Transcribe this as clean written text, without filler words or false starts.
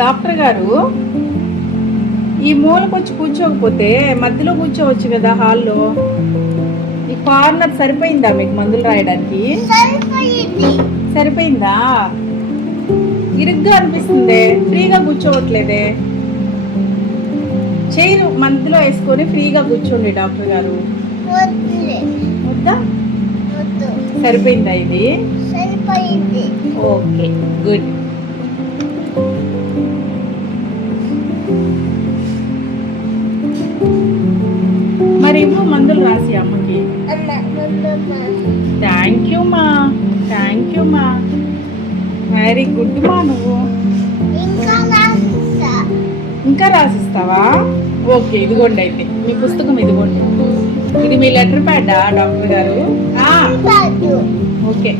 Doctor గారు ఈ మూలకు వచ్చి కూర్చోకపోతే మధ్యలో కూర్చోవచ్చు కదా హాల్లో. ఈ కార్నర్ సరిపోయిందా మీకు మందులు రాయడానికి? సరిపోయిందా? ఇరుగ్గా అనిపిస్తుంది, ఫ్రీగా కూర్చోవట్లేదే. చైర్ మధ్యలో వేసుకొని ఫ్రీగా కూర్చోండి డాక్టర్ గారు. వద్దా? సరిపోయిందా ఇది? Okay, good. మరి ఇప్పుడు మందులు రాసి అమ్మకి. థ్యాంక్ యూ మా, థ్యాంక్ యూ మా. వెరీ గుడ్ మా. నువ్వు ఇంకా రాసిస్తావా? ఓకే, ఇదిగోండి. అయితే మీ పుస్తకం ఇదిగోండి. ఇది మీ లెటర్ ప్యాడా డాక్టర్ గారు? ఓకే.